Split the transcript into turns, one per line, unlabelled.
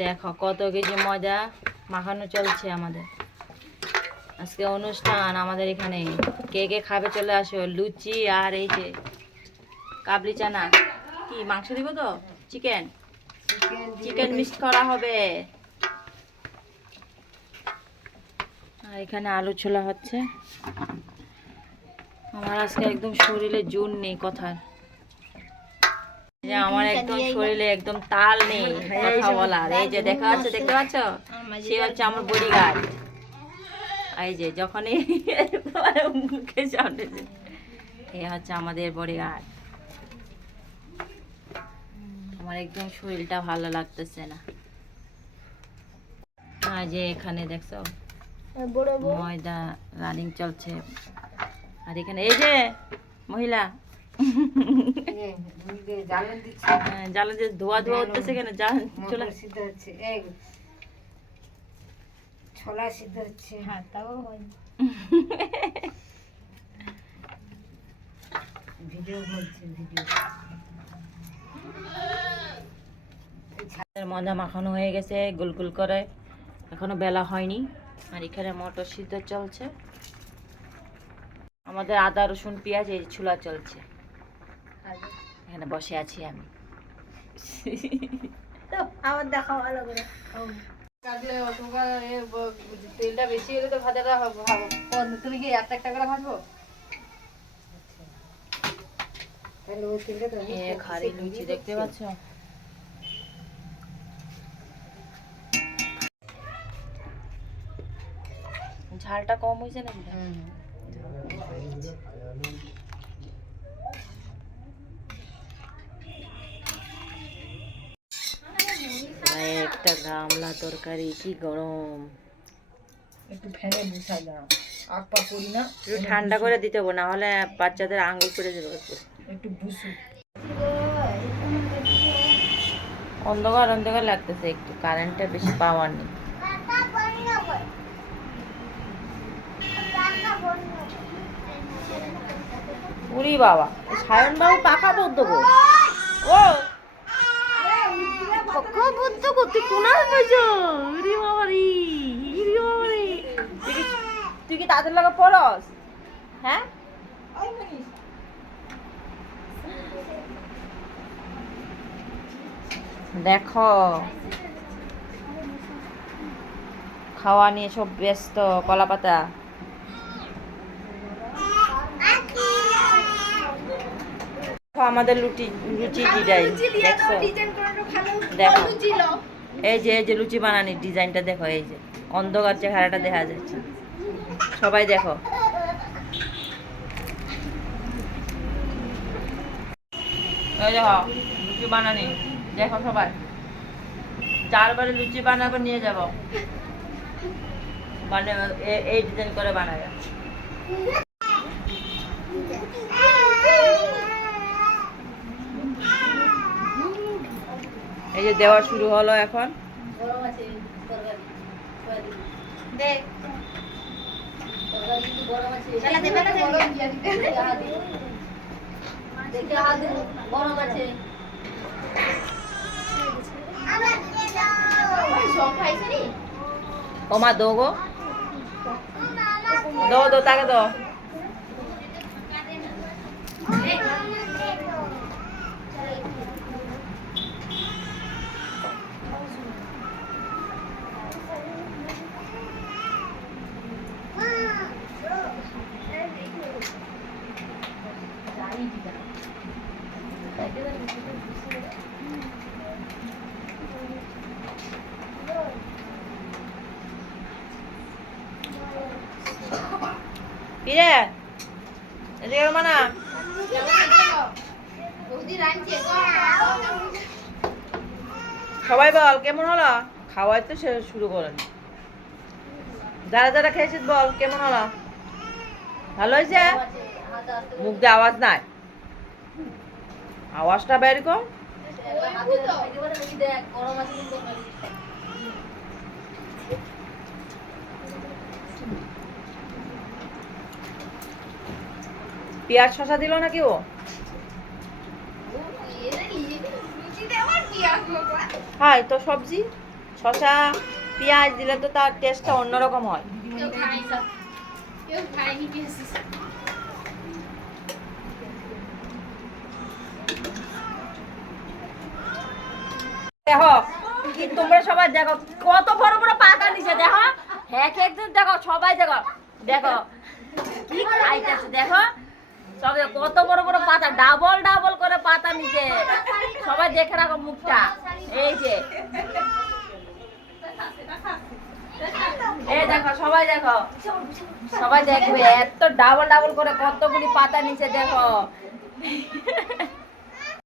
দেখো কত কেজি মজা, মাখানো চলছে আমাদের। আজকে অনুষ্ঠান আমাদের এখানে। কে কে খাবে চলে আসো, লুচি আর এই যে কাবলি চানা। কি, মাংস দিব তো? চিকেন? চিকেন মিক্স করা হবে। আর এখানে আলু ছোলা হচ্ছে। আমার আজকে একদম শরীরে জোর নেই কথার। যে আমার একদম শরীরে একদম তাল নেই কথা বলার। এই যে দেখা যাচ্ছে দেখতে পাচ্ছ? সে হচ্ছে আমার বডিগার্ড এই যে যখনই মুখে এ হচ্ছে আমাদের বডিগার্ড আমার একদম শরীরটা ভালো লাগতেছে না। আর যে এখানে দেখছ ময়দা রানিং চলছে। আর এখানে এই যে মহিলা হ্যাঁ, জ্বালা যে ধোয়া ধোয়া উঠতেছে কেন যা চলে
সিদ্ধ হচ্ছে এই ছোলা সিদ্ধ হচ্ছে। হ্যাঁ তাও ভিডিও বলছে ভিডিও।
মজা মাখানো হয়ে গেছে গোল গোল করে। এখনও বেলা হয়নি আর এখানে মটর সিদ্ধ চলছে। আমাদের আদা রসুন পেঁয়াজ এই ছুলা চলছে। এখানে বসে আছি আমি।
আবার দেখা ভালো করে।
তেলটা বেশি হলে তো ভাজাটা তুমি কি একটা একটা করে ভাজবো?
তাহলে ওই তেলটা তো
এ খারি লুচি দেখতে পাচ্ছ? ঝালটা কম হয়েছে নাকি? একটা গামলা তরকারি কি গরম।
একটু ফ্যানে দাও আগ পা করি না
একটু ঠান্ডা করে দিতে হবে না হলে বাচ্চাদের আঙুল করে দেবে
একটু বুসু।
অন্ধকার অন্ধকার লাগতেছে একটু কারেন্টটা বেশি পাওয়ার নেই। উরি বাবা সায়ন বাবু পাকা বদ্ধ গো ও পাকা বদ্ধ গো তুই কোনায় বইছ উরি বাবা রে উরি বাবা রে তুই কি তাদের লাগে পড়স? হ্যাঁ? দেখো। খাওয়া নিয়ে সব ব্যস্ত কলা পাতা আমাদের লুচি লুচি ডিজাইন দেখছ দেখো। এই যে এই যে লুচি বানানির ডিজাইনটা দেখো, এই যে। অন্ধকার চেহারাটা দেখা যাচ্ছে। সবাই দেখো। দেখো, লুচি বানানি। দেখো সবাই। চারবারে লুচি বানাবো, নিয়ে যাব। মানে এই ডিজাইন করে বানাবে। এই যে দেওয়া শুরু হলো এখন। ও মা দো গো। দো দো তাকে দো। কি রে এদিকে মানা। সবাই বল কেমন হলো? খাওয়াই তো সে- শুরু করেন। যারা যারা খেয়েছিস বল কেমন হলো? ভালো হয়েছে? মুখ দিয়ে আওয়াজ নাই। আওয়াজটা বের কর। পেঁয়াজ শশা দিল নাকি ও? হয় তো সবজি শশা পেঁয়াজ দিলে তো তার টেস্টটা অন্যরকম হয়। দেখো তোমরা সবাই দেখো, কত বড় বড় পাতা নিচে দেখো। একদিন দেখো, সবাই দেখো দেখো, কি খাইতেছে, দেখো। সবাই কত বড় বড় পাতা ডাবল ডাবল করে পাতা নিচে। সবাই দেখে রাখো মুখটা। এই যে। এই দেখো, সবাই দেখো। সবাই দেখবে, এত ডাবল ডাবল করে কতগুলি পাতা নিচে দেখো।